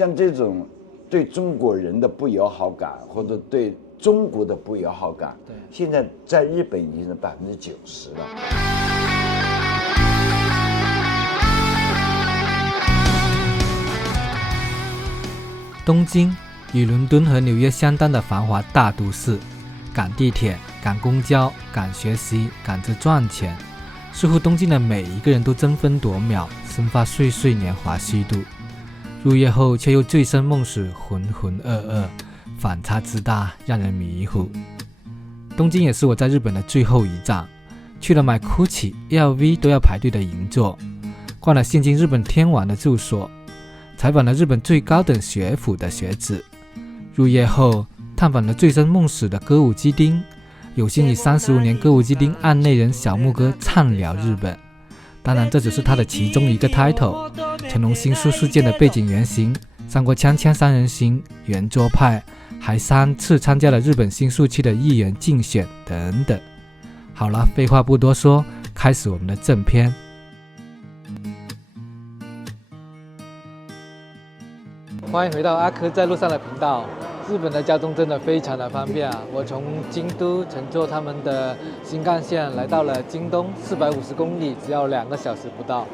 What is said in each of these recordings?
像这种对中国人的不友好感，或者对中国的不友好感，现在在日本已经是90%了。东京与伦敦和纽约相当的繁华大都市，赶地铁、赶公交、赶学习、赶着赚钱，似乎东京的每一个人都争分夺秒，生发岁岁年华虚度。入夜后却又醉生梦死，浑浑噩噩，反差之大，让人迷糊。东京也是我在日本的最后一站，去了买 GUCCI、LV 都要排队的银座，逛了现今日本天王的住所，采访了日本最高等学府的学子。入夜后探访了醉生梦死的歌舞伎町，有幸与35年歌舞伎町案内人小木哥畅聊日本。当然这只是他的其中一个 title， 成龙新宿事件的背景原型，上过锵锵三人行、圆桌派，还3次参加了日本新宿区的议员竞选等等。好了，废话不多说，开始我们的正片。欢迎回到阿珂在路上的频道。日本的交通真的非常的方便啊！我从京都乘坐他们的新干线来到了京东，450公里，只要2个小时不到。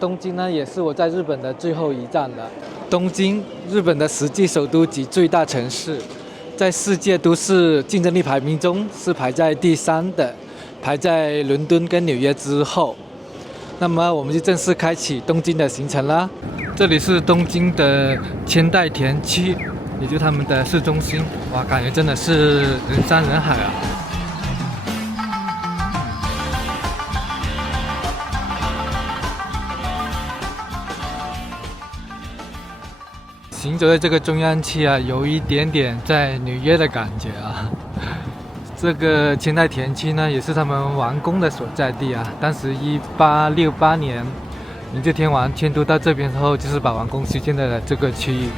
东京呢也是我在日本的最后一站了。东京，日本的实际首都及最大城市，在世界都市竞争力排名中是排在第3的，排在伦敦跟纽约之后。那么我们就正式开启东京的行程啦。这里是东京的千代田区，也就是他们的市中心。哇，感觉真的是人山人海啊！行走在这个中央区啊，有一点点在纽约的感觉啊。这个千代田区呢，也是他们王宫的所在地啊。当时1868年，明治天皇迁都到这边之后，就是把王宫修建在了这个区域。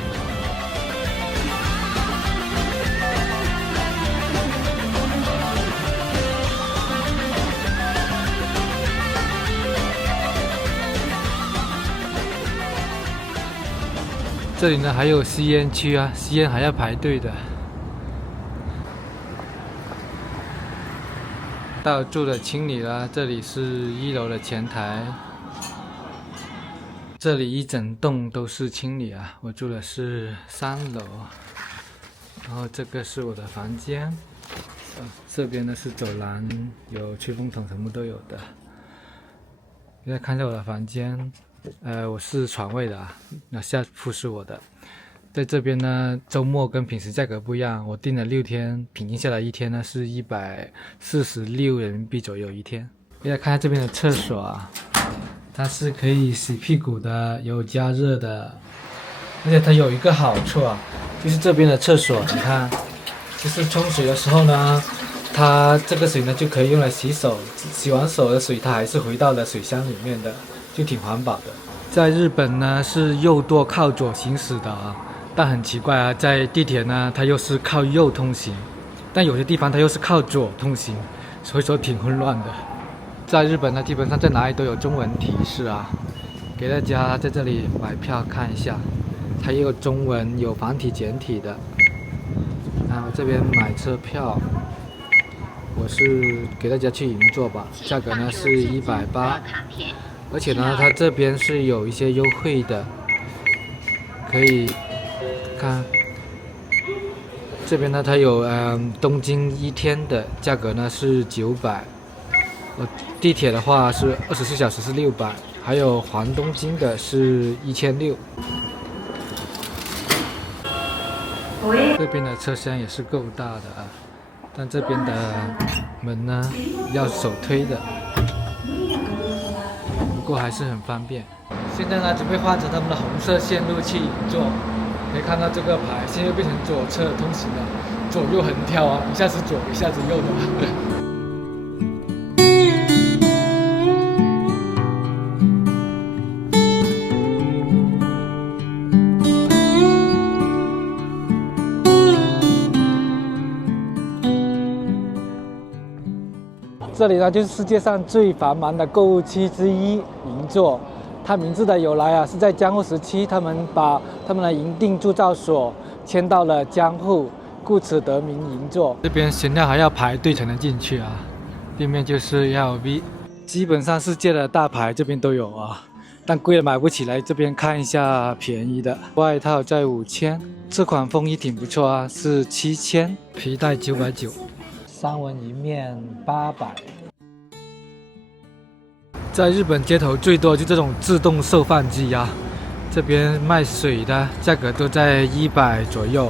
这里呢还有吸烟区啊，吸烟还要排队的。到住的清理了，这里是1楼的前台，这里一整栋都是清理啊。我住的是3楼，然后这个是我的房间，这边呢是走廊，有吹风筒，什么都有的。现在看一下我的房间，我是床位的啊，那下铺是我的。在这边呢，周末跟平时价格不一样，我订了6天，平均下来一天呢是146人民币左右一天。大家看下这边的厕所啊，它是可以洗屁股的，有加热的，而且它有一个好处啊，就是这边的厕所，你看，就是冲水的时候呢，它这个水呢就可以用来洗手，洗完手的水它还是回到了水箱里面的，就挺环保的。在日本呢是右舵靠左行驶的啊。但很奇怪啊，在地铁呢，它又是靠右通行，但有些地方它又是靠左通行，所以说挺混乱的。在日本呢，基本上在哪里都有中文提示啊，给大家在这里买票看一下，它也有中文，有繁体简体的。然后这边买车票，我是给大家去银座吧，价格呢是180，而且呢，它这边是有一些优惠的，可以。看这边呢，它有东京1天的价格呢是900，地铁的话是24小时是600，还有环东京的是1600。这边的车厢也是够大的啊，但这边的门呢要手推的，不过还是很方便。现在呢准备换成他们的红色线路去银座。可以看到这个牌，现在变成左侧通行了，左右横跳啊，一下子左，一下子右的。这里呢就是世界上最繁忙的购物区之一，银座。它名字的由来啊，是在江户时期，他们把他们的营定铸造所迁到了江户，故此得名银座。这边闲料还要排队才能进去啊，对面就是 LV， 基本上世界的大牌这边都有啊，但贵的买不起来，这边看一下便宜的。外套在5000，这款风衣挺不错啊，是7000，皮带990，三文鱼面800。在日本街头最多就这种自动售饭机啊，这边卖水的价格都在100左右。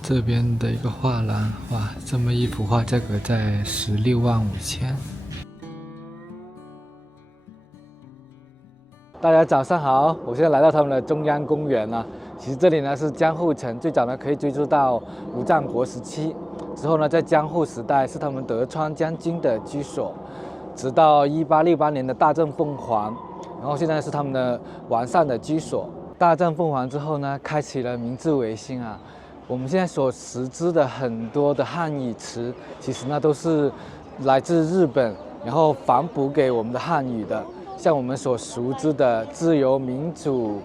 这边的一个画廊，哇，这么一幅画价格在165000。大家早上好，我现在来到他们的中央公园了。其实这里呢是江户城，最早呢可以追溯到武藏国时期，之后呢在江户时代是他们德川将军的居所，直到1868年的大正奉还，然后现在是他们的完善的居所。大正奉还之后呢，开启了明治维新啊。我们现在所熟知的很多的汉语词，其实呢都是来自日本，然后反哺给我们的汉语的。像我们所熟知的自由民主、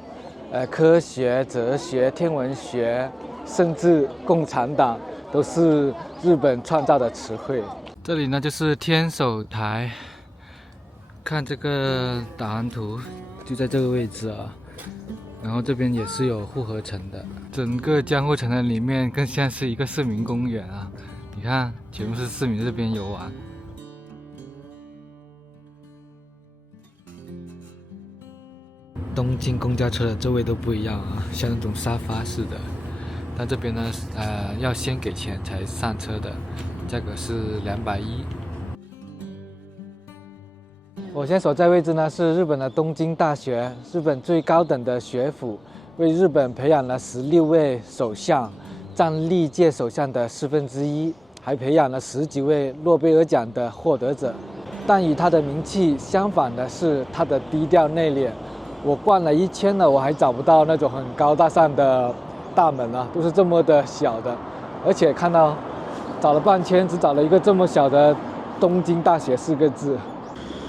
科学、哲学、天文学，甚至共产党，都是日本创造的词汇。这里呢就是天守台，看这个导航图，就在这个位置啊。然后这边也是有护河城的，整个江户城的里面更像是一个市民公园啊！你看，全部是市民在这边游玩。东京公交车的座位都不一样啊，像那种沙发式的。但这边呢，要先给钱才上车的，价格是210。我现在所在位置呢是日本的东京大学，日本最高等的学府，为日本培养了16位首相，占历届首相的1/4，还培养了10几位诺贝尔奖的获得者。但与它的名气相反的是它的低调内敛。我逛了一圈了，我还找不到那种很高大上的大门啊，都是这么的小的，而且看到找了半天，只找了一个这么小的东京大学4个字。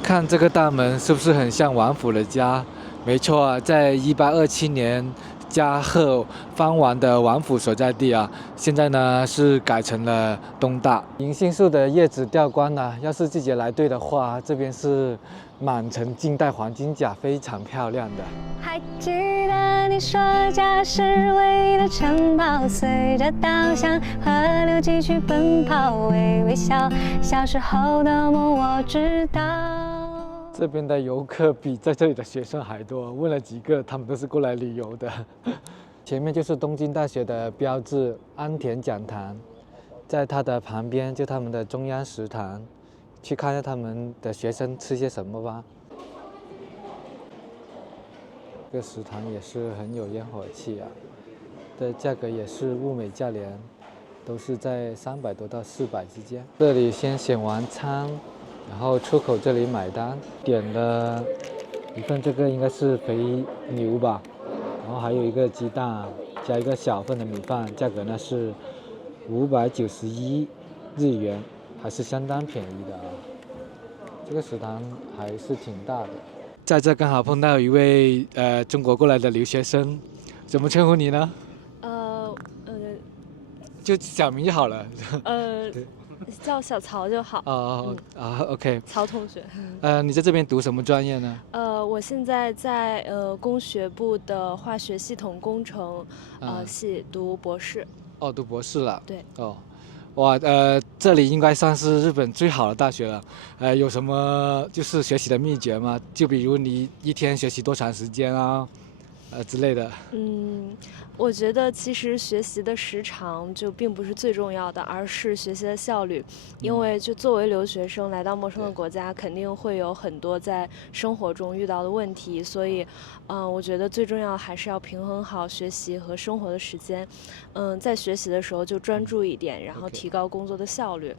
看这个大门是不是很像王府的家？没错啊，在1827年加贺藩王的王府所在地啊，现在呢是改成了东大。银杏树的叶子掉光了，要是季节来对的话，这边是满城尽带黄金甲，非常漂亮的。还记得你说家是唯一的城堡，随着稻香河流继续奔跑，微微笑，小时候的梦我知道。这边的游客比在这里的学生还多，问了几个，他们都是过来旅游的。前面就是东京大学的标志安田讲堂，在它的旁边就他们的中央食堂，去看一下他们的学生吃些什么吧。这个食堂也是很有烟火气啊，的价格也是物美价廉，都是在300多到400之间。这里先选完餐，然后出口这里买单，点了一份这个应该是肥牛吧，然后还有一个鸡蛋，加一个小份的米饭，价格呢是591日元，还是相当便宜的啊。这个食堂还是挺大的。在这刚好碰到一位中国过来的留学生，怎么称呼你呢？就小名就好了。叫小曹就好。OK。曹同学。你在这边读什么专业呢？我现在在工学部的化学系统工程系读博士。哦，读博士了。对。哦，哇，这里应该算是日本最好的大学了。有什么就是学习的秘诀吗？就比如你一天学习多长时间啊，之类的。我觉得其实学习的时长就并不是最重要的，而是学习的效率。因为就作为留学生来到陌生的国家，肯定会有很多在生活中遇到的问题，所以，我觉得最重要还是要平衡好学习和生活的时间。在学习的时候就专注一点，然后提高工作的效率。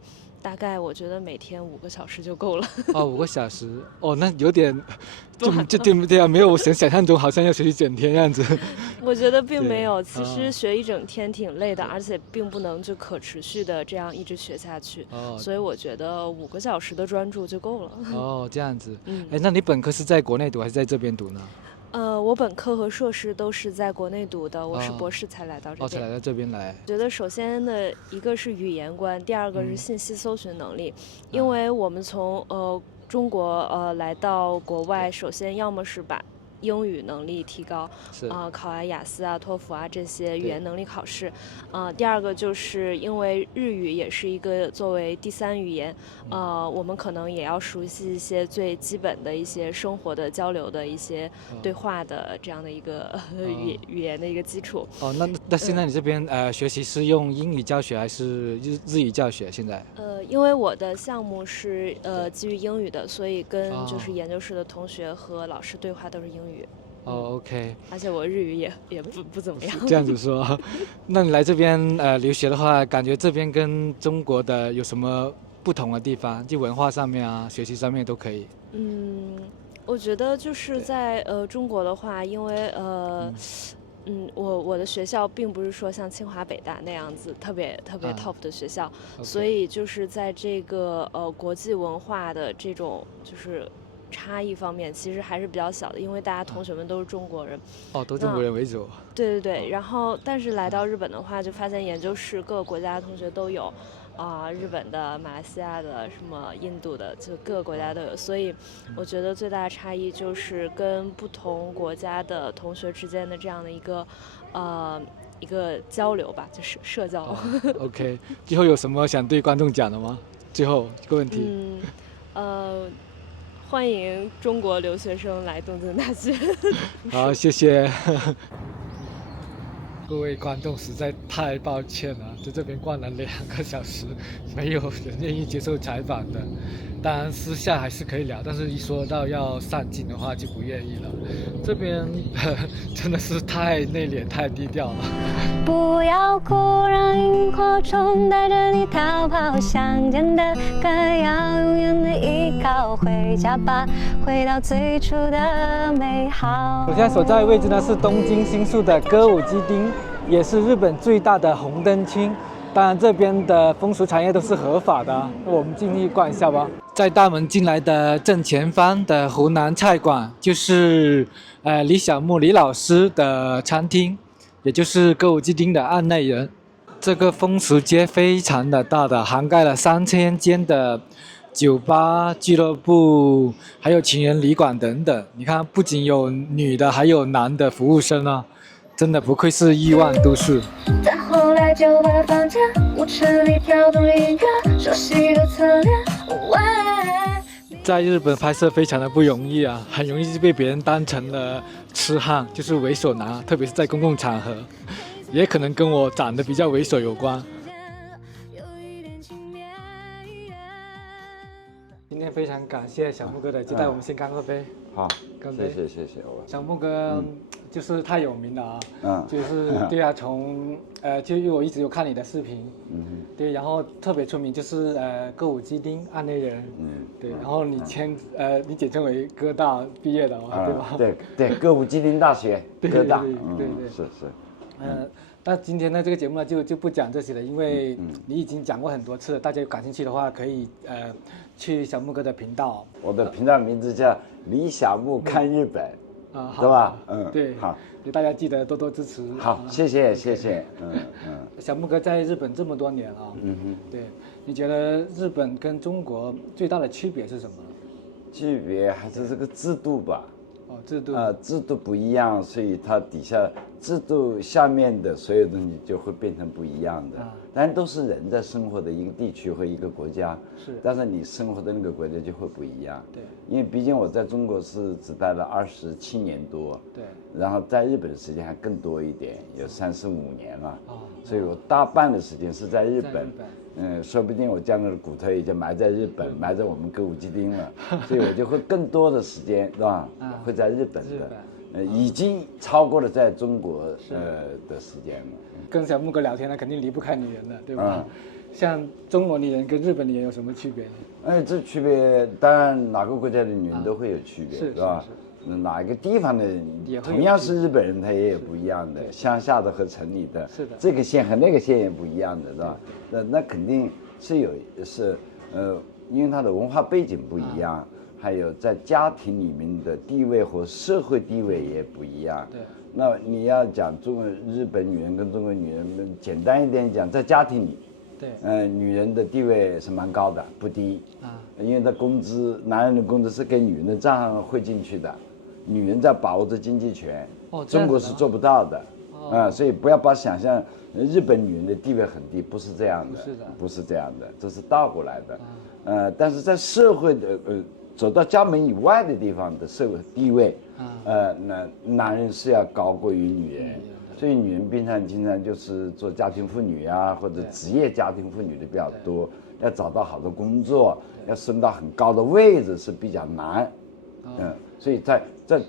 大概我觉得每天5个小时就够了。哦，5个小时，哦，那有点，就对啊，没有我想象中好像要学习整天样子。我觉得并没有，对其实学一整天挺累的，而且并不能就可持续的这样一直学下去。所以我觉得5个小时的专注就够了。哦，这样子。哎，那你本科是在国内读还是在这边读呢？我本科和硕士都是在国内读的，我是博士才来到这边。才来到这边来。觉得首先的一个是语言观，第二个是信息搜寻能力，因为我们从中国来到国外，首先要么是把英语能力提高，考完雅思啊、托福啊这些语言能力考试，第二个就是因为日语也是一个作为第3语言，我们可能也要熟悉一些最基本的一些生活的交流的一些对话的这样的一个语言的一个基础。哦，那现在你这边学习是用英语教学还是日语教学？现在？因为我的项目是基于英语的，所以跟就是研究室的同学和老师对话都是英语。OK。而且我日语也不怎么样。这样子说，那你来这边留学的话，感觉这边跟中国的有什么不同的地方？就文化上面啊，学习上面都可以。我觉得就是在中国的话，因为我的学校并不是说像清华北大那样子特别 top 的学校，所以就是在这个国际文化的这种就是差异方面，其实还是比较小的，因为大家同学们都是中国人。都中国人为主。对。然后但是来到日本的话，就发现研究室各个国家的同学都有。日本的、马来西亚的、什么印度的，就各个国家都有，所以我觉得最大的差异就是跟不同国家的同学之间的这样的一个交流吧，就是社交。OK， 最后有什么想对观众讲的吗？最后一个问题。欢迎中国留学生来东京大学。好，谢谢。各位观众，实在太抱歉了，在这边逛了2个小时，没有人愿意接受采访的。当然私下还是可以聊，但是一说到要上镜的话就不愿意了。这边真的是太内敛、太低调了。不要哭，让萤火虫带着你逃跑，乡间的歌谣永远的依靠，回家吧，回到最初的美好。我现在所在的位置呢是东京新宿的歌舞伎町，也是日本最大的红灯区。当然，这边的风俗产业都是合法的，我们进去逛一下吧。在大门进来的正前方的湖南菜馆，就是李小牧李老师的餐厅，也就是歌舞伎町的案内人。这个风俗街非常的大的，涵盖了3000间的酒吧、俱乐部，还有情人旅馆等等。你看，不仅有女的，还有男的服务生啊。真的不愧是亿万都市。再后来酒吧的房间，舞池里跳动音乐，熟悉的侧脸。在日本拍摄非常的不容易啊，很容易就被别人当成了痴汉，就是猥琐男，特别是在公共场合，也可能跟我长得比较猥琐有关。今天非常感谢小牧哥的接待，我们先干个杯。好，干杯。谢谢小牧哥就是太有名了啊，就是对啊，从就因为我一直有看你的视频，对，然后特别出名就是歌舞伎町案内人，对，然后你你简称为歌大毕业的对吧？对，歌舞伎町大学歌大，对，是。那今天呢这个节目呢就不讲这些了，因为你已经讲过很多次了，大家有感兴趣的话可以去小牧哥的频道。我的频道名字叫李小牧看日本。对吧？对，好，大家记得多多支持。好，谢谢。小牧哥在日本这么多年啊，对，你觉得日本跟中国最大的区别是什么？区别还是这个制度吧。制度不一样，所以它底下制度下面的所有东西就会变成不一样的。当然都是人在生活的一个地区和一个国家，但是你生活的那个国家就会不一样。对，因为毕竟我在中国是只待了27年多，对，然后在日本的时间还更多一点，有35年了。所以我大半的时间是在日本。说不定我将来的骨头也就埋在日本，埋在我们歌舞伎町了，所以我就会更多的时间，是吧？会在日本的，已经超过了在中国的时间了。跟小牧哥聊天呢，肯定离不开女人了，对吧？像中国女人跟日本女人有什么区别呢？这区别当然哪个国家的女人都会有区别，是吧？哪一个地方的同样是日本人，他也有不一样的，乡下的和城里的，是的，这个县和那个县也不一样的，是吧？那肯定是因为他的文化背景不一样，还有在家庭里面的地位和社会地位也不一样。对，那你要讲日本女人跟中国女人，简单一点讲，在家庭里，对，女人的地位是蛮高的，不低啊，因为她男人的工资是给女人的账上汇进去的。女人在把握着经济权，中国是做不到的，所以不要把想象日本女人的地位很低，不是这样的，不是这样的，这是倒过来的，但是在社会的走到家门以外的地方的社会地位，那男人是要高过于女人，所以女人经常就是做家庭妇女啊，或者职业家庭妇女的比较多，要找到好的工作，要升到很高的位置是比较难，所以在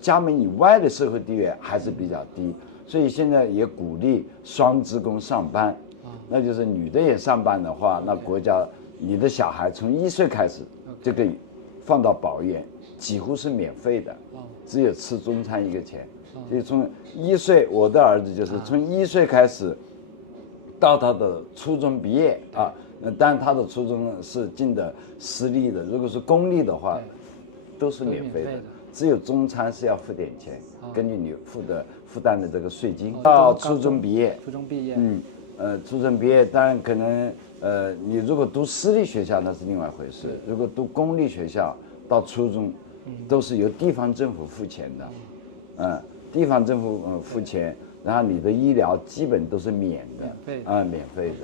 家门以外的社会地位还是比较低，所以现在也鼓励双职工上班，那就是女的也上班的话，那国家你的小孩从1岁开始，这个放到保院几乎是免费的，只有吃中餐1个钱，所以从1岁，我的儿子就是从1岁开始，到他的初中毕业啊，但他的初中是进的私立的，如果是公立的话，都是免费的。只有中餐是要付点钱，根据你负担的这个税金。到初中毕业，初中毕业，初中毕业，当然可能你如果读私立学校那是另外一回事，如果读公立学校到初中，都是由地方政府付钱的，地方政府付钱，然后你的医疗基本都是免费的。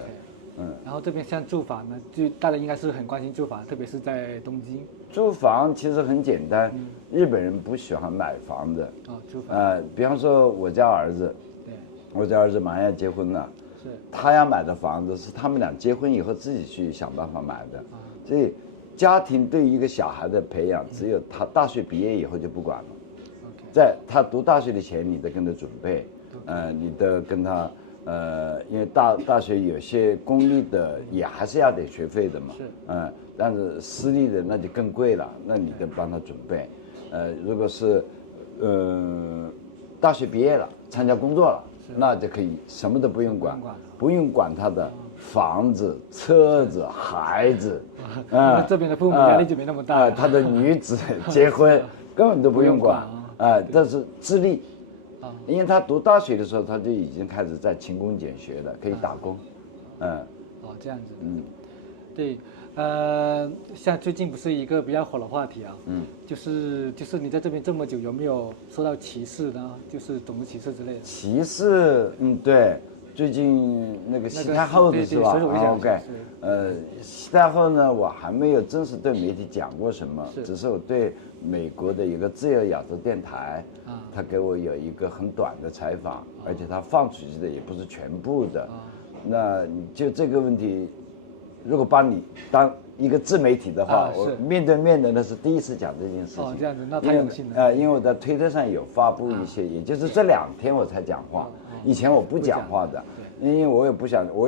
然后这边像住房呢，就大家应该是很关心住房，特别是在东京。住房其实很简单，日本人不喜欢买房的。住房。比方说我家儿子，我家儿子马上要结婚了，他要买的房子是他们俩结婚以后自己去想办法买的，所以家庭对于一个小孩的培养，只有他大学毕业以后就不管了。在他读大学的前，你得跟他准备，你得跟他。因为大学有些公立的也还是要得学费的嘛，但是私立的那就更贵了，那你得帮他准备。如果是大学毕业了，参加工作了，那就可以什么都不用管，不用管他的房子、车子、孩子，这边的父母压力就没那么大。他的女子结婚根本都不用管，这是自立。因为他读大学的时候，他就已经开始在勤工俭学了，可以打工，这样子，对，像最近不是一个比较火的话题啊，就是你在这边这么久，有没有受到歧视呢？就是种族歧视之类的。歧视，对，最近那个西太后的是吧？OK，西太后呢，我还没有正式对媒体讲过什么，只是我对美国的一个自由亚洲电台，他给我有一个很短的采访，而且他放出去的也不是全部的。那就这个问题，如果把你当一个自媒体的话，我面对面的那是第一次讲这件事情。这样子，那太有幸了。因为我在推特上有发布一些，也就是这2天我才讲话，以前我不讲话的。因为我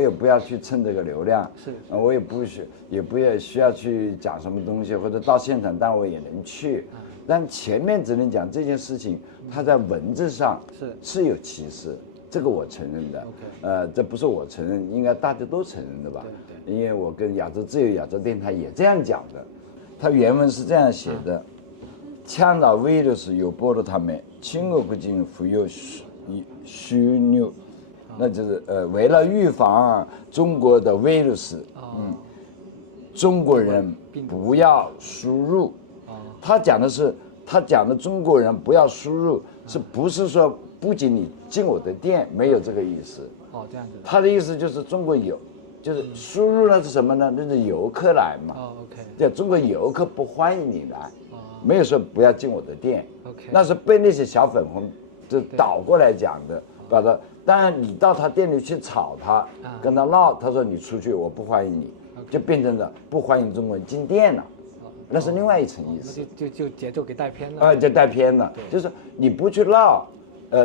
也不要去蹭这个流量，我也不需要去讲什么东西，或者到现场，但我也能去。但前面只能讲这件事情，它在文字上是有歧视，这个我承认的。这不是我承認，应该大家都承认的吧？因为我跟自由亚洲电台也这样讲的。它原文是这样写的：强大ウイルス予防のため、中国人服用输入。那就是为了预防中国的virus，中国人不要输入。他讲的中国人不要输入，是不是说不仅你进我的店，没有这个意思？这样子。他的意思就是中国就是输入呢是什么呢？那是游客来嘛。对，中国游客不欢迎你来，没有说不要进我的店。那是被那些小粉红就倒过来讲的，把他。当然，你到他店里去吵他，跟他闹，他说你出去，我不欢迎你，就变成了不欢迎中国人进店了，那是另外一层意思。就节奏给带偏了。就带偏了，就是你不去闹，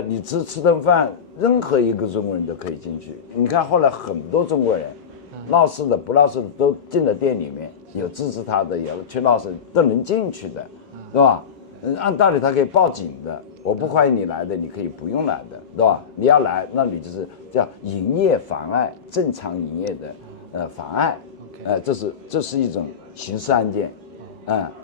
你吃顿饭，任何一个中国人都可以进去。你看后来很多中国人，闹事的不闹事的都进了店里面，有支持他的，有去闹事都能进去的，对吧？按道理他可以报警的，我不欢迎你来的，你可以不用来的，对吧？你要来，那你就是叫营业妨碍正常营业的妨碍，这是一种刑事案件，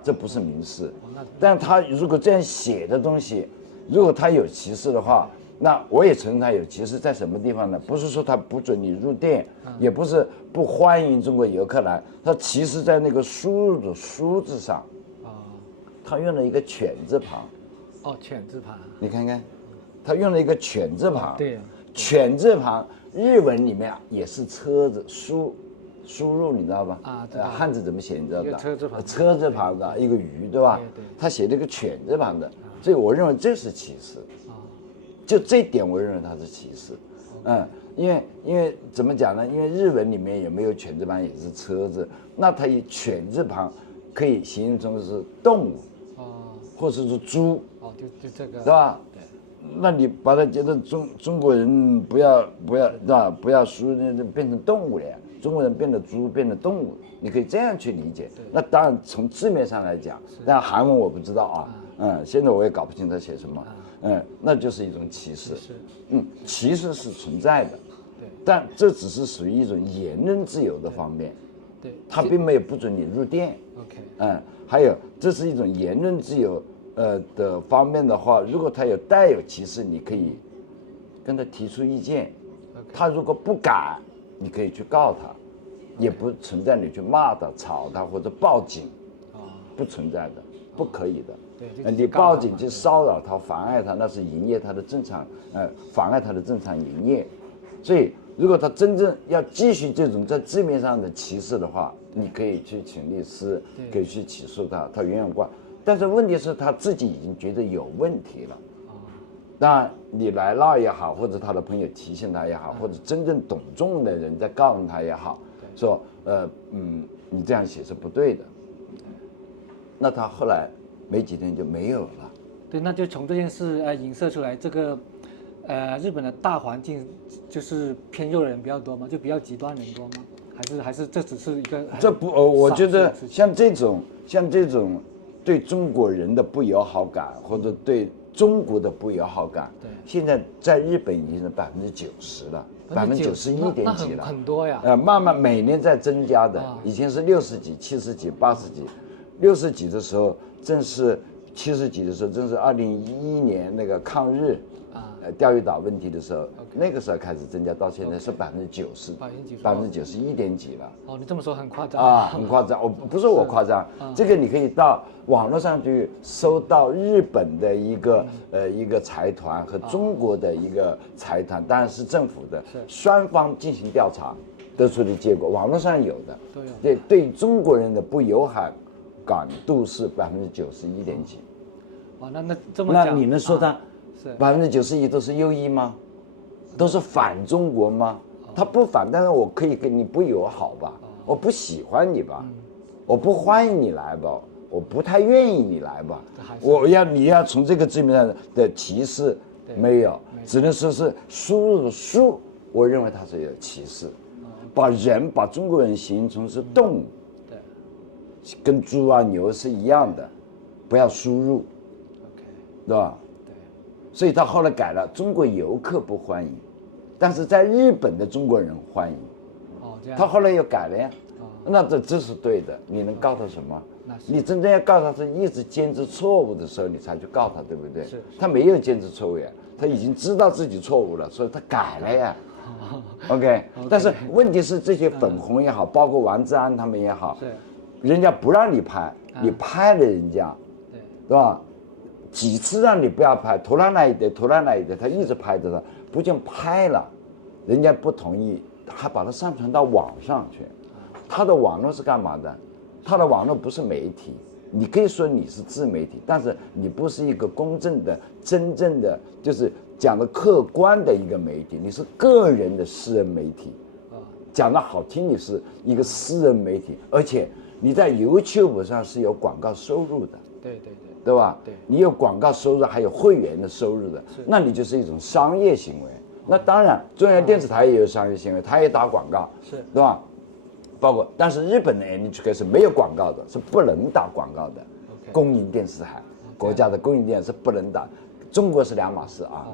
这不是民事。但他如果这样写的东西，如果他有歧视的话，那我也承认他有歧视，在什么地方呢？不是说他不准你入店，也不是不欢迎中国游客来，他歧视在那个输入的输字上，他用了一个犬字旁。犬字旁。你看看，他用了一个犬字旁。对。犬字旁，日文里面也是车子输入，你知道吧？汉字怎么写？你知道吧？车字旁的一个鱼，对吧？对。他写了一个犬字旁的，所以我认为这是歧视。就这一点，我认为它是歧视。因为怎么讲呢？因为日文里面也没有犬字旁，也是车字，那它以犬字旁可以形容成是动物，或者是猪，就这个，对吧？对。那你把它觉得中国人不要输，变成动物了呀？中国人变得猪，变得动物，你可以这样去理解。那当然从字面上来讲，但韩文我不知道啊，现在我也搞不清他写什么。那就是一种歧视。歧视是存在的，对，但这只是属于一种言论自由的方面，对，他并没有不准你入店。OK，还有这是一种言论自由的方面的话，如果他带有歧视，你可以跟他提出意见。他如果不改，你可以去告他，也不存在你去骂他、吵他或者报警，不存在的，不可以的。你报警去骚扰他、妨碍他，那是营业他的正常，妨碍他的正常营业。所以，如果他真正要继续这种在字面上的歧视的话，你可以去请律师，可以去起诉他，他原告。但是问题是他自己已经觉得有问题了。当然，你来闹也好，或者他的朋友提醒他也好，或者真正懂中文的人在告诉他也好，说你这样写是不对的。那他后来没几天就没有了。对，那就从这件事影射出来，这个日本的大环境就是偏右的人比较多吗？就比较极端人多吗？还是这只是一个我觉得像这种对中国人的不友好感，或者对中国的不友好感，现在在日本已经是90%了，91%点几了，很多呀。慢慢每年在增加的，以前是60几、70几、80几，60几的时候正是70几的时候，正是2011年那个抗日钓鱼岛问题的时候，那个时候开始增加，到现在是90%，91%点几了。你这么说很夸张很夸张。不是我夸张，这个你可以到网络上去搜到日本的一个财团和中国的一个财团，当然是政府的，双方进行调查得出的结果，网络上有的。对中国人的不友好感度是91%点几。那这么讲，那你能说他91%都是右翼吗？都是反中国吗？他不反，但是我可以跟你不友好吧？我不喜欢你吧？我不欢迎你来吧？我不太愿意你来吧？你要从这个字面上的歧视没有，只能说是输入的输，我认为它是有歧视，把中国人形容成是动物，跟猪啊牛是一样的，不要输入，对吧？所以他后来改了，中国游客不欢迎，但是在日本的中国人欢迎。他后来又改了呀。那这是对的。你能告他什么？你真正要告他是一直坚持错误的时候，你才去告他，对不对？他没有坚持错误呀，他已经知道自己错误了，所以他改了呀。OK， 但是问题是这些粉红也好，包括王志安他们也好，人家不让你拍，你拍了人家，对吧？几次让你不要拍，突然来一点，他一直拍着他，不仅拍了，人家不同意，还把它上传到网上去。他的网络是干嘛的？他的网络不是媒体，你可以说你是自媒体，但是你不是一个公正的、真正的，就是讲的客观的一个媒体，你是个人的私人媒体。讲的好听，你是一个私人媒体，而且你在 YouTube 上是有广告收入的。对吧？你有广告收入，还有会员的收入的，那你就是一种商业行为。那当然，中央电视台也有商业行为，它也打广告，对吧？包括，但是日本的 NHK 是没有广告的，是不能打广告的。公营电视台，国家的公营电视是不能打，中国是两码事啊。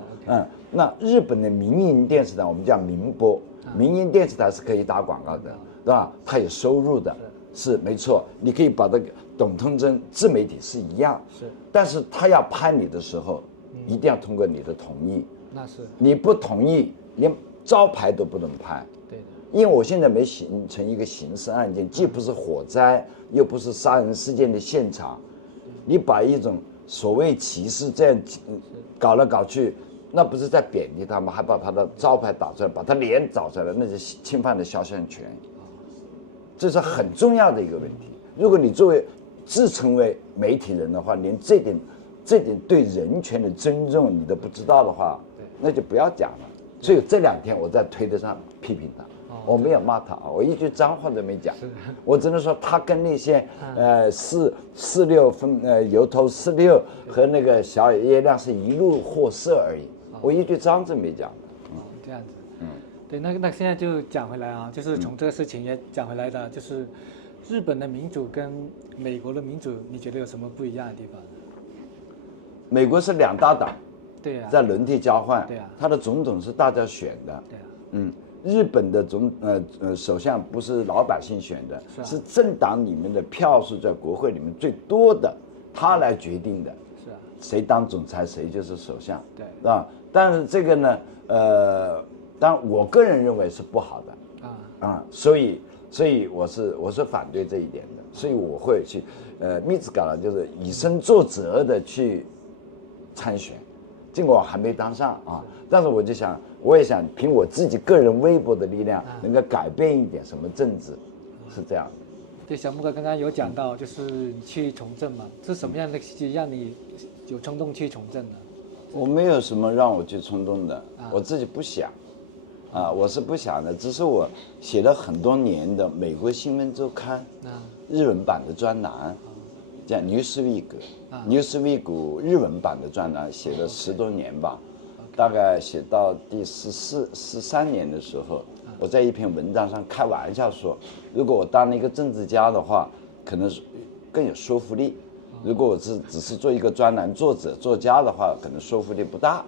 那日本的民营电视台，我们叫民播，民营电视台是可以打广告的，对吧？它有收入的，是没错。你可以把它董通真自媒体是一样，是，但是他要拍你的时候，一定要通过你的同意。那是你不同意，连招牌都不能拍。对的，因为我现在没形成一个刑事案件，既不是火灾，又不是杀人事件的现场。你把一种所谓歧视这样搞来搞去，那不是在贬低他们，还把他的招牌打出来，把他脸找出来，那是侵犯了肖像权。这是很重要的一个问题。如果你作为自称为媒体人的话，连这点对人权的尊重你都不知道的话，那就不要讲了。所以这2天我在推特上批评他。我没有骂他啊，我一句脏话都没讲，我只能说他跟那些46分油头46和那个小叶亮是一路货色而已，我一句脏字没讲。这样子，对，那现在就讲回来啊，就是从这个事情也讲回来的，就是日本的民主跟美国的民主，你觉得有什么不一样的地方？美国是2大党，对呀，在轮替交换，对呀，他的总统是大家选的，对呀，日本的首相不是老百姓选的，是政党里面的票数在国会里面最多的，他来决定的，是啊，谁当总裁谁就是首相，对，是吧？但是这个呢，当然我个人认为是不好的，所以我是反对这一点的，所以我会去密子搞了，就是以身作则的去参选。尽管我还没当上啊，但是我也想凭我自己个人微薄的力量，能够改变一点什么政治，是这样的。对，小木哥刚刚有讲到，就是你去从政嘛，是什么样的契机让你有冲动去从政呢？我没有什么让我去冲动的，我自己不想，我是不想的，只是我写了很多年的美国新闻周刊日文版的专栏。叫 Newsweek 日文版的专栏写了10多年吧，大概写到第13年的时候，我在一篇文章上开玩笑说，如果我当了一个政治家的话，可能是更有说服力；如果我只是做一个专栏作家的话，可能说服力不大。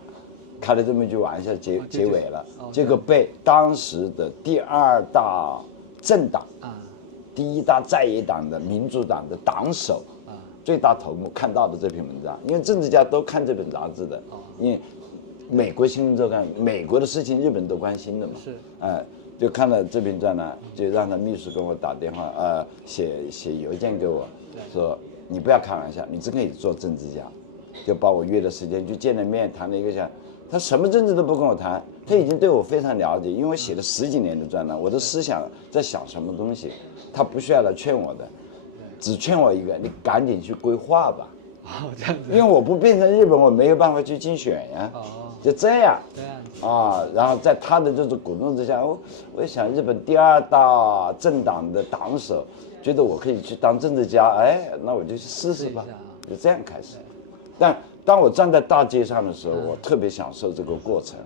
开了这么一句玩笑结尾了，结果被当时的第2大政党、第1大在野党的民主党的党首。最大头目看到的这篇文章，因为政治家都看这本杂志的，因为美国新闻周刊，美国的事情日本都关心的嘛，是，就看了这篇专栏，就让他秘书跟我打电话，写邮件给我，说你不要开玩笑，你真可以做政治家，就把我约了时间去见了面，谈了1个小时，他什么政治都不跟我谈，他已经对我非常了解，因为我写了10几年的专栏，我的思想在想什么东西，他不需要来劝我的。只劝我一个，你赶紧去规划吧。这样子。因为我不变成日本，我没有办法去竞选呀。就这样。然后在他的这种鼓动之下，我也想日本第2大政党的党首，觉得我可以去当政治家，那我就去试试吧。就这样开始。但当我站在大街上的时候，我特别享受这个过程。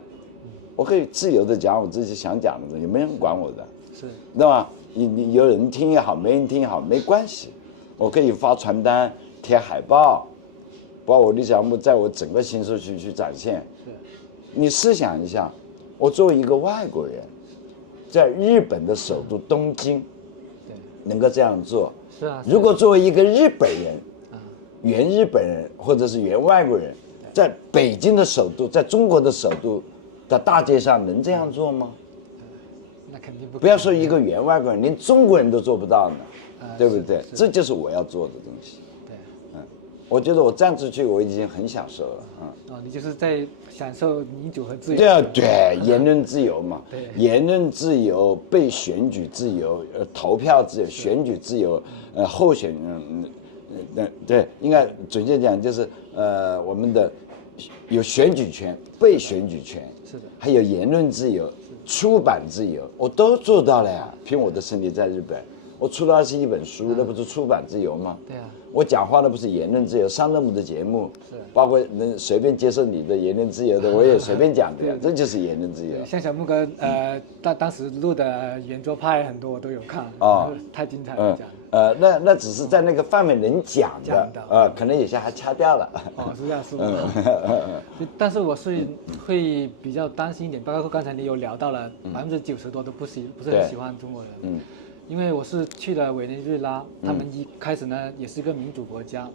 我可以自由的讲我自己想讲的东西，没人管我的。是。对吧？你有人听也好，没人听也好，没关系。我可以发传单、贴海报，把我的项目在我整个新社区去展现。你试想一下，我作为一个外国人，在日本的首都东京，能够这样做。是啊。如果作为一个日本人，原日本人或者是原外国人，在北京的首都，在中国的首都的大街上能这样做吗？那肯定不。不要说一个原外国人，连中国人都做不到呢。对不对？这就是我要做的东西。对，我觉得我站出去，我已经很享受了。你就是在享受民主和自由。对，言论自由嘛。对，言论自由、被选举自由、投票自由、选举自由、候选人，对，应该准确讲就是我们的有选举权、被选举权，是的，还有言论自由、出版自由，我都做到了呀。凭我的身体在日本。我出了21本书，那不是出版自由吗？对啊。我讲话的不是言论自由，上任务的节目，包括能随便接受你的言论自由的，我也随便讲的呀，这就是言论自由。像小木哥，当时录的圆桌派很多我都有看，太精彩了讲。那只是在那个范围能讲的，可能有些还掐掉了。哦，是这样是吗？但是我是会比较担心一点，包括刚才你有聊到了90%多都不是很喜欢中国人。因为我是去了委内瑞拉，他们一开始呢也是一个民主国家，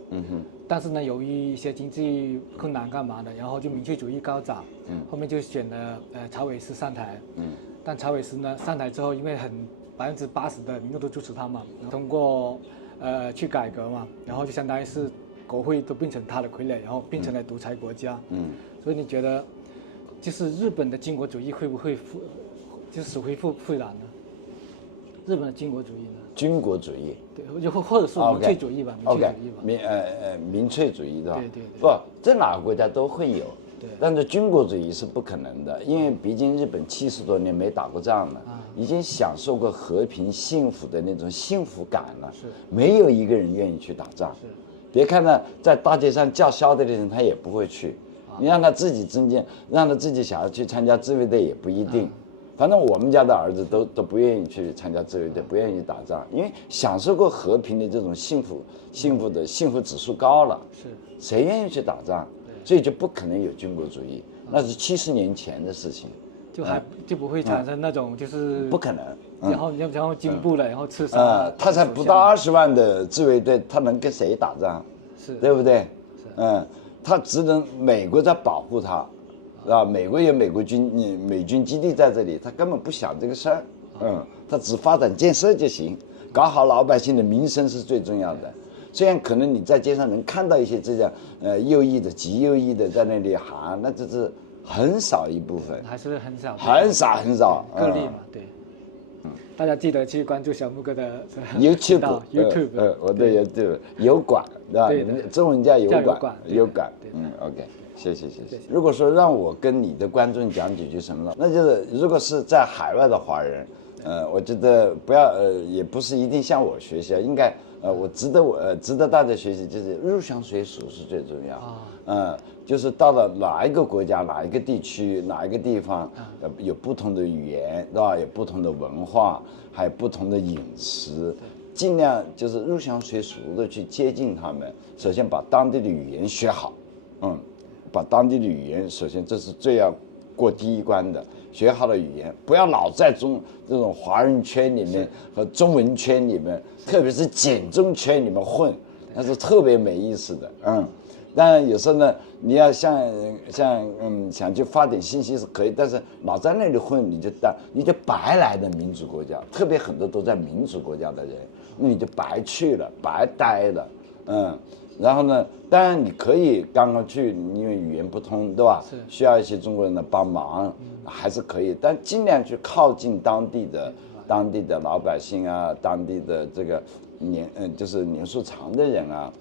但是呢由于一些经济困难干嘛的，然后就民粹主义高涨，后面就选了查韦斯上台，但查韦斯呢上台之后，因为80%的民众都支持他嘛，通过去改革嘛，然后就相当于是国会都变成他的傀儡，然后变成了独裁国家，所以你觉得就是日本的军国主义会不会就是死灰复燃呢？日本的军国主义呢？军国主义，对，或者说民粹主义吧，民粹主义吧。民粹主义的，对。不，这哪个国家都会有，但是军国主义是不可能的，因为毕竟日本70多年没打过仗了，已经享受过和平幸福的那种幸福感了，没有一个人愿意去打仗。别看他在大街上叫嚣的人，他也不会去。你让他自己增进，让他自己想要去参加自卫队也不一定。反正我们家的儿子都不愿意去参加自卫队，不愿意去打仗，因为享受过和平的这种幸福指数高了，谁愿意去打仗？所以就不可能有军国主义，那是70年前的事情，就不会产生那种就是不可能。然后进步了，然后刺杀。他才不到20万的自卫队，他能跟谁打仗？对不对？他只能美国在保护他。美国有美军基地在这里，他根本不想这个事儿，他只发展建设就行，搞好老百姓的民生是最重要的。虽然可能你在街上能看到一些这样右翼的、极右翼的在那里喊，那这是很少一部分，还是很少，很少个例嘛，对。大家记得去关注小木哥的 YouTube， 我的 YouTube 油管，对吧？中文叫油管，OK。谢谢。如果说让我跟你的观众讲几句什么了，那就是如果是在海外的华人，我觉得不要也不是一定向我学习，应该我值得大家学习，就是入乡随俗是最重要。就是到了哪一个国家、哪一个地区、哪一个地方，有不同的语言，对吧？有不同的文化，还有不同的饮食，尽量就是入乡随俗的去接近他们。首先把当地的语言学好，把当地的语言，首先这是最要过第一关的，学好了语言，不要老在这种华人圈里面和中文圈里面，特别是简中圈里面混，那是特别没意思的。当然有时候呢，你要想去发点信息是可以，但是老在那里混，你就白来的民主国家，特别很多都在民主国家的人，你就白去了，白待了。然后呢，当然你可以刚刚去，因为语言不通，对吧？需要一些中国人的帮忙，还是可以，但尽量去靠近当地的老百姓啊，当地的这个就是年数长的人啊，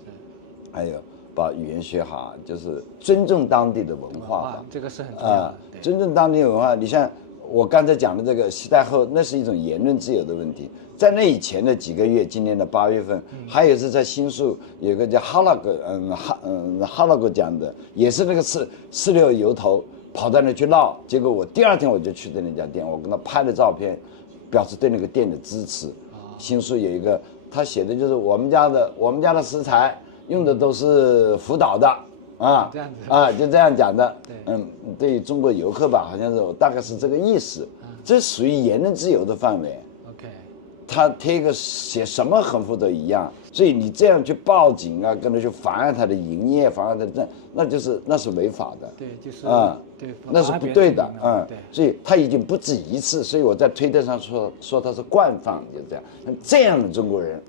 还有把语言学好，就是尊重当地的文化吧。这个是很重要的。尊重当地文化，你像我刚才讲的这个西太后，那是一种言论自由的问题。在那以前的几个月，今年的8月份，还有是在新宿有个叫哈拉格讲的，也是那个46油头跑到那去闹，结果我第2天我就去的那家店，我跟他拍了照片，表示对那个店的支持。新宿有一个，他写的就是我们家的食材用的都是福岛的。就这样讲的。对于中国游客吧，好像是大概是这个意思，这属于言论自由的范围。他贴个写什么横幅都一样，所以你这样去报警啊，跟他去妨碍他的营业，妨碍他的那是违法的。对，就是对，那是不对的。所以他已经不止一次，所以我在推特上说他是惯犯，就这样。这样的中国人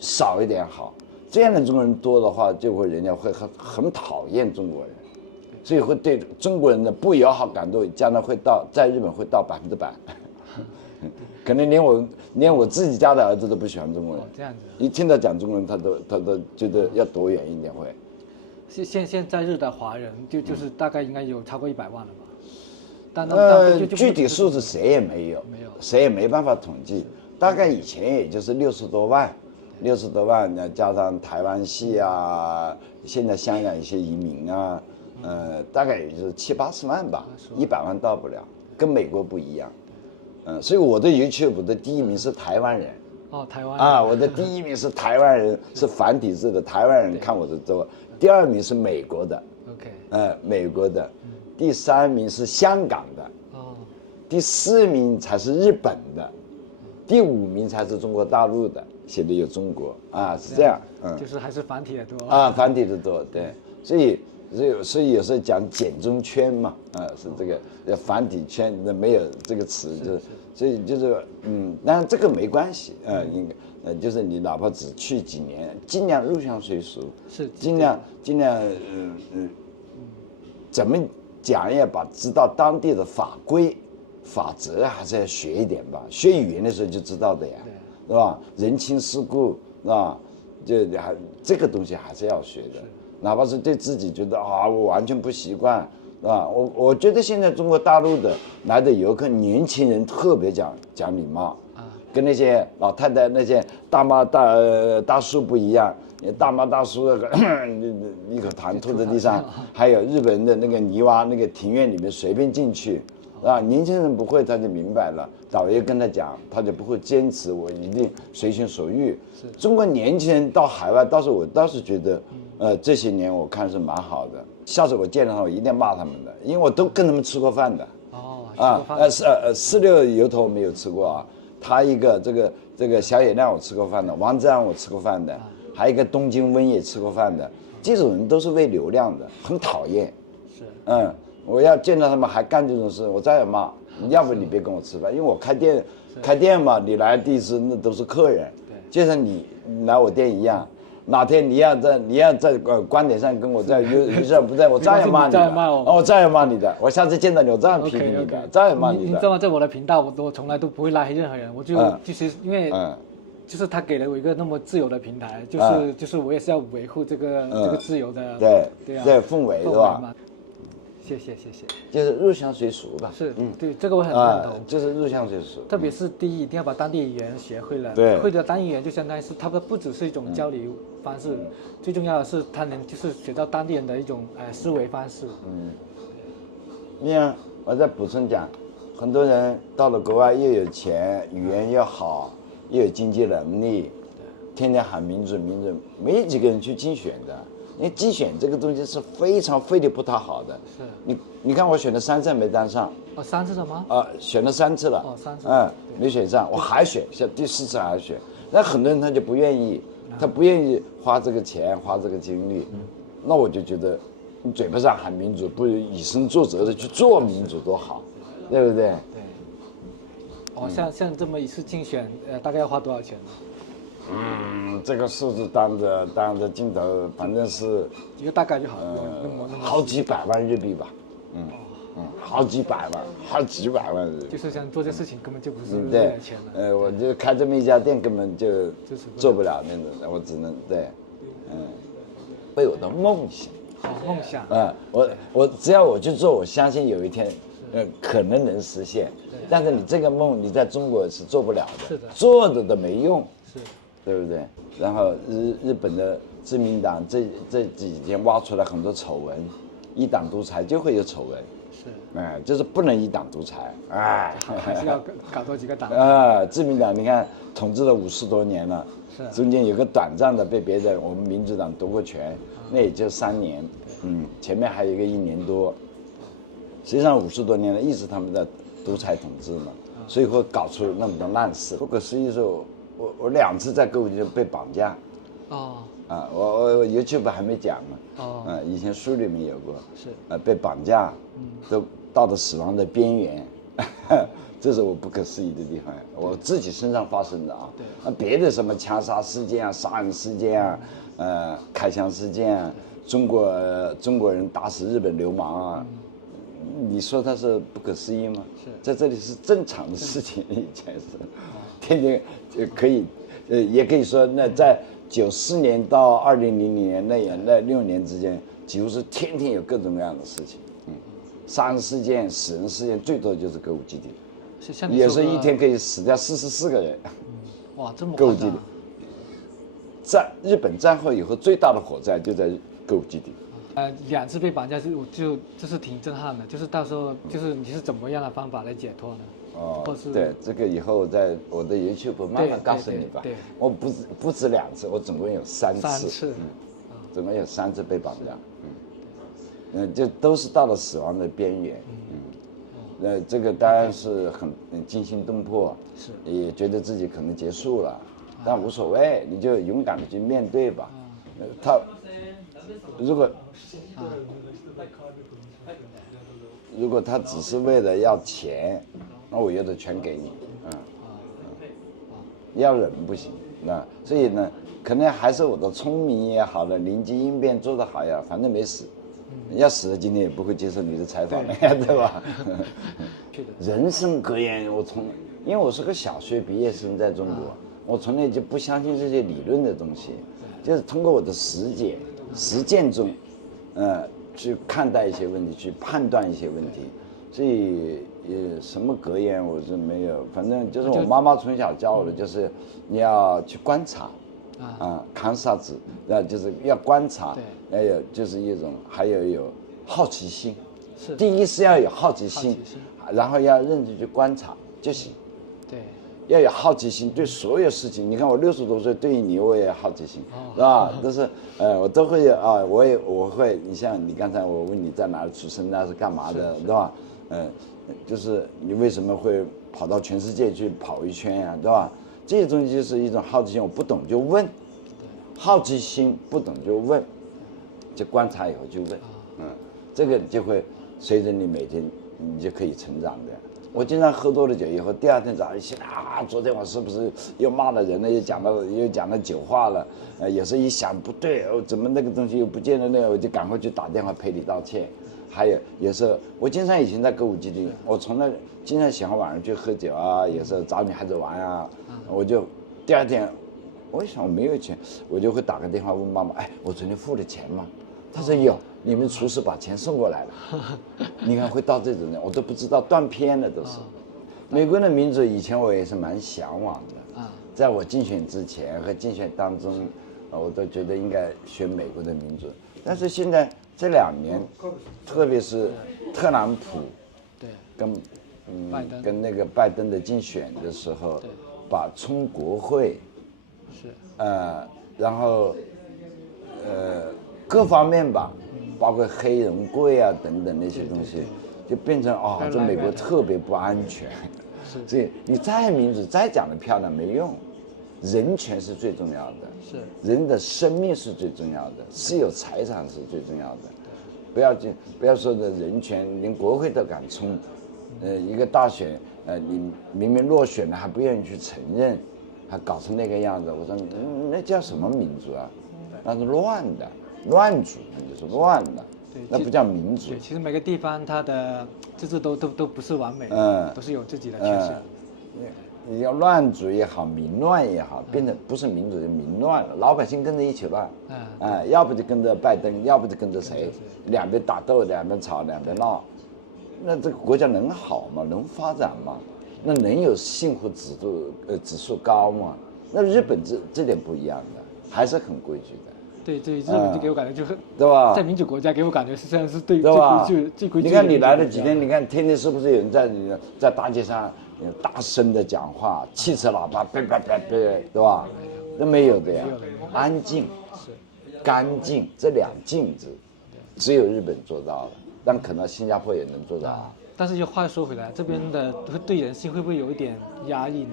少一点好，这样的中国人多的话，就会人家会很讨厌中国人，所以会对中国人的不友好感度将来在日本会到100%。可能连我自己家的儿子都不喜欢中国人。这样子。一听到讲中文，他都觉得要躲远一点会。现在日的华人就是大概应该有超过100万了吧？具体数字谁也没有，谁也没办法统计。大概以前也就是60多万，60多万，加上台湾系啊，现在香港一些移民啊，大概也就是70、80万吧，100万到不了，跟美国不一样。所以我的 YouTube 的第1名是台湾人。哦，台湾啊，我的第1名是台湾人，是繁体字的台湾人看我的多。第2名是美国的 ，OK，美国的，第3名是香港的，哦，第4名才是日本的，第5名才是中国大陆的，写的有中国啊，是这样，就是还是繁体的多啊，繁体的多，对，所以有时候讲简中圈嘛，是这个繁体圈那没有这个词，就是所以就是当然这个没关系，应该就是你哪怕只去几年，尽量入乡随俗，是尽量怎么讲也把知道当地的法规法则还是要学一点吧，学语言的时候就知道的呀，是吧？人情世故是吧？就这个东西还是要学的，哪怕是对自己觉得我完全不习惯，是吧？我觉得现在中国大陆的来的游客，年轻人特别讲礼貌，跟那些老太太那些大妈大叔不一样。大妈大叔那个一口痰吐在地上，还有日本人的那个泥洼那个庭院里面随便进去，年轻人不会，他就明白了，导游跟他讲，他就不会坚持我一定随心所欲。中国年轻人到海外，我倒是觉得，这些年我看是蛮好的。下次我见到他，我一定骂他们的，因为我都跟他们吃过饭的。46油头没有吃过啊，他一个这个小野亮我吃过饭的，王志安我吃过饭的。还有一个东京温也吃过饭的，这种人都是为流量的，很讨厌。是，我要见到他们还干这种事，我再也骂，要不你别跟我吃饭，因为我开店嘛，你来第一次那都是客人，就像你来我店一样，哪天你要在观点上跟我在有事不在，我照样骂你的，我照样骂你的，我下次见到你我照样批评你的，照样骂你的。你知道吗？在我的频道，我从来都不会拉黑任何人，我就是因为。就是他给了我一个那么自由的平台，就是我也是要维护这个自由的对氛围是吧？谢谢，就是入乡随俗吧。是，对这个我很认同。就是入乡随俗，特别是第一，一定要把当地语言学会了。对，会的当地语言就相当于是它不只是一种交流方式，最重要的是它能就是学到当地人的一种思维方式。你看，我再补充讲，很多人到了国外又有钱，语言又好。又有经济能力，天天喊民主，没几个人去竞选的。因为竞选这个东西是非常费力不讨好的。是。你看我选了3次没当上。3次了吗？选了3次了。3次。没选上，我还选，像第4次还选。那很多人他就不愿意，他不愿意花这个钱，花这个精力。那我就觉得，你嘴巴上喊民主，不如以身作则的去做民主多好，对不对？像这么一次竞选，大概要花多少钱呢？这个数字当着镜头，反正是一个大概就好，好几百万日币吧，好几百万日币。就是想做这事情，根本就不是为了钱了。我就开这么一家店，根本就做不了那种，我只能为我的梦想。梦想。我只要我去做，我相信有一天。可能能实现，但是你这个梦你在中国是做不了的，是的，做的都没用，是，对不对？然后日本的自民党这几天挖出来很多丑闻，一党独裁就会有丑闻，是，就是不能一党独裁，还是要搞多几个党自民党你看统治了50多年了，是，中间有个短暂的被别的我们民主党夺过权，那也就3年，前面还有一个1年多。实际上50多年了，一直他们在独裁统治嘛，所以会搞出那么多烂事。不可思议是我2次在歌舞伎被绑架。我YouTube还没讲呢。以前书里面有过。是。被绑架，都到了死亡的边缘，这是我不可思议的地方。我自己身上发生的啊。对。别的什么枪杀事件啊、杀人事件啊、开枪事件啊，中国人打死日本流氓啊。你说它是不可思议吗？是，在这里是正常的事情，以前是，天天可以，也可以说那在94年到2000年那6年之间，几乎是天天有各种各样的事情，杀人事件、死人事件，最多就是歌舞伎町，也是一天可以死掉44个人。哇，这么歌舞基地。日本战后以后最大的火灾就在歌舞基地。2次被绑架就是挺震撼的，就是到时候就是你是怎么样的方法来解脱呢？对，这个以后在我的 YouTube 慢慢告诉你吧。对，我不止2次，我总共有3次。3次，总共有3次被绑架。就都是到了死亡的边缘。这个当然是很惊心动魄，是也觉得自己可能结束了，但无所谓，你就勇敢的去面对吧。如果他只是为了要钱，那我有的全给你，要人不行，所以呢，可能还是我的聪明也好了，灵机应变做得好呀，反正没死，要死了今天也不会接受你的采访了呀，对吧？人生格言，因为我是个小学毕业生，在中国，我从来就不相信这些理论的东西，就是通过我的实践中，去看待一些问题，去判断一些问题，所以什么格言我是没有，反正就是我妈妈从小教我的，就是你要去观察，看啥子，就是要观察，就是还有好奇心，第一是要有好奇心，然后要认真去观察就行，对。要有好奇心，对所有事情，你看我60多岁，对于你我也有好奇心，是吧？都是我都会我会，你像你刚才我问你在哪里出生，那是干嘛的，对吧？就是你为什么会跑到全世界去跑一圈呀，对吧？这些东西就是一种好奇心，我不懂就问，好奇心不懂就问，就观察以后就问，这个就会随着你每天你就可以成长的。我经常喝多了酒以后，第2天早上一醒昨天我是不是又骂了人了，又讲了酒话了，有时候一想不对，怎么那个东西又不见了呢？我就赶快去打电话赔礼道歉。还有时候我经常以前在歌舞基地，我从来经常喜欢晚上去喝酒啊，有时候找女孩子玩啊，我就第2天，我一想我没有钱，我就会打个电话问妈妈，我昨天付了钱吗？她说有，你们厨师把钱送过来了。你看会到这种的，我都不知道，断片了都是。美国的民主以前我也是蛮向往的，在我竞选之前和竞选当中，我都觉得应该选美国的民主。但是现在这2年，特别是特朗普，跟那个拜登的竞选的时候，把冲国会，然后各方面吧，包括黑人贵啊等等那些东西，就变成这美国特别不安全。所以你再民主再讲的漂亮没用，人权是最重要的，人的生命是最重要的，私有财产是最重要的。不要说的人权，连国会都敢冲，一个大选，你明明落选了还不愿意去承认，还搞成那个样子，我说那叫什么民主啊？那是乱的。乱主，那就是乱的，那不叫民主。对，其实每个地方它的制度都不是完美的，都是有自己的缺陷。你要乱主也好，民乱也好，变成不是民主就民乱了，老百姓跟着一起乱，要不就跟着拜登，要不就跟着谁，两边打斗，两边吵，两边闹，那这个国家能好吗？能发展吗？那能有幸福指数高吗？那日本这点不一样的，还是很规矩的。对，日本就给我感觉就是，对吧？在民主国家给我感觉实际上是最规矩。你看你来了几天，你看天天是不是有人在大街上大声的讲话，汽车喇叭叭叭叭叭，对吧？那没有的呀，安静、干净这2静字，只有日本做到了，但可能新加坡也能做到。但是又话说回来，这边的对人性会不会有一点压抑呢？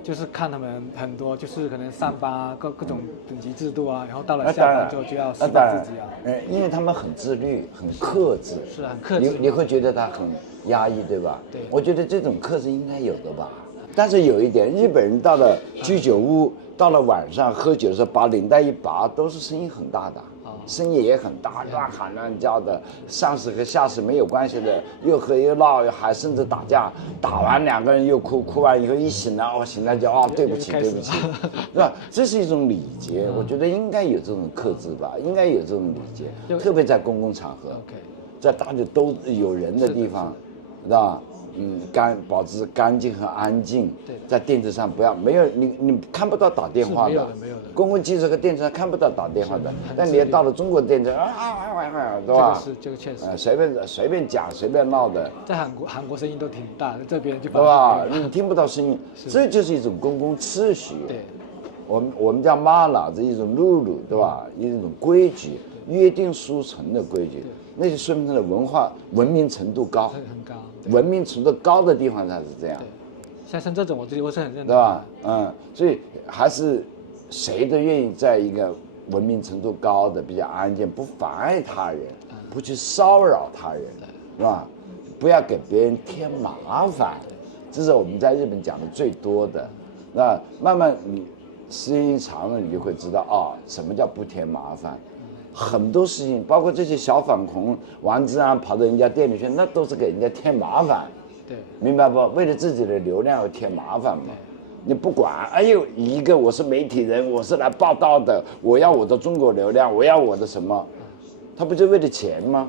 就是看他们很多，就是可能上班啊，各种等级制度啊，然后到了下班之后就要释放自己啊。因为他们很自律，很克制。是很克制。你会觉得他很压抑，对吧？对。我觉得这种克制应该有的吧。但是有一点，日本人到了居酒屋，到了晚上喝酒的时候，把领带一拔，都是声音很大的。声音也很大，乱喊乱叫的，上司和下属没有关系的，又喝又闹，还甚至打架，打完2个人又哭，哭完以后一醒来，醒来就对不起，对不起，是吧？这是一种礼节，我觉得应该有这种克制吧，应该有这种礼节，特别在公共场合，在大家都有人的地方，是吧？保持干净和安静。对，在电车上不要没有你看不到打电话的，没有的。公共汽车和电车上看不到打电话的，但你到了中国电车对吧？这个确实。随便讲随便闹的。在韩国声音都挺大的，这边就对吧？你听不到声音，这就是一种公共秩序。对。我们叫马拉，这一种路路，对吧？一种规矩，约定俗成的规矩，那就说明它的文明程度高，很高。文明程度高的地方才是这样。像这种，我是很认同，对吧？所以还是谁都愿意在一个文明程度高的、比较安静、不妨碍他人、不去骚扰他人，是吧？不要给别人添麻烦，这是我们在日本讲的最多的。那慢慢你时间长了，你就会知道什么叫不添麻烦。很多事情，包括这些小粉红、王志安跑到人家店里去，那都是给人家添麻烦。对，明白不？为了自己的流量而添麻烦嘛。你不管，我是媒体人，我是来报道的，我要我的中国流量，我要我的什么？他不就为了钱吗？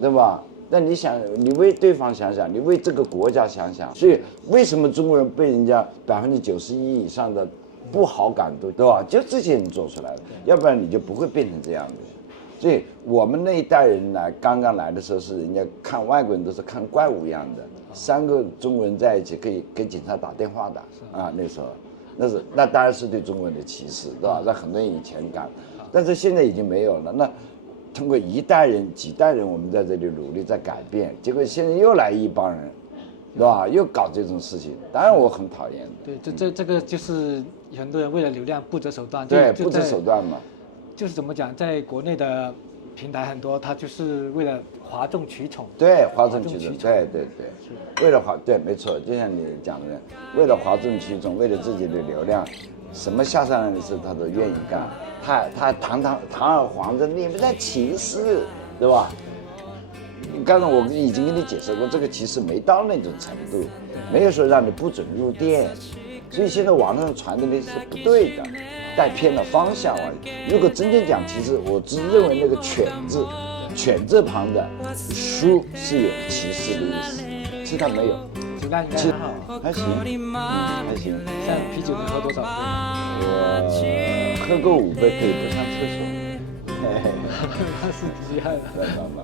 对吧？那你想，你为对方想想，你为这个国家想想。所以为什么中国人被人家91%以上的不好感度，对吧？就这些人做出来的，要不然你就不会变成这样的。所以我们那一代人刚刚来的时候，是人家看外国人都是看怪物一样的，3个中国人在一起可以给警察打电话的那时候，那当然是对中国人的歧视，对吧？那很多人以前干，但是现在已经没有了。那通过一代人、几代人，我们在这里努力在改变，结果现在又来一帮人，对吧？又搞这种事情，当然我很讨厌的。对，这个就是很多人为了流量不择手段。对，不择手段嘛。就是怎么讲，在国内的平台很多，他就是为了哗众取宠。对，哗众取宠，对，为了对，没错，就像你讲的，为了哗众取宠，为了自己的流量，什么下三滥的事他都愿意干。他堂而皇之，你们在歧视，对吧？刚才我已经跟你解释过，这个歧视没到那种程度，没有说让你不准入店，所以现在网上传的那是不对的。带偏了方向而已。如果真正讲歧视，我只认为那个犬字旁的书是有歧视的意思，其他没有。质量应该很好，还行，还行。像啤酒能喝多少杯？我喝够5杯可以不上厕所。那是厉害了。慢。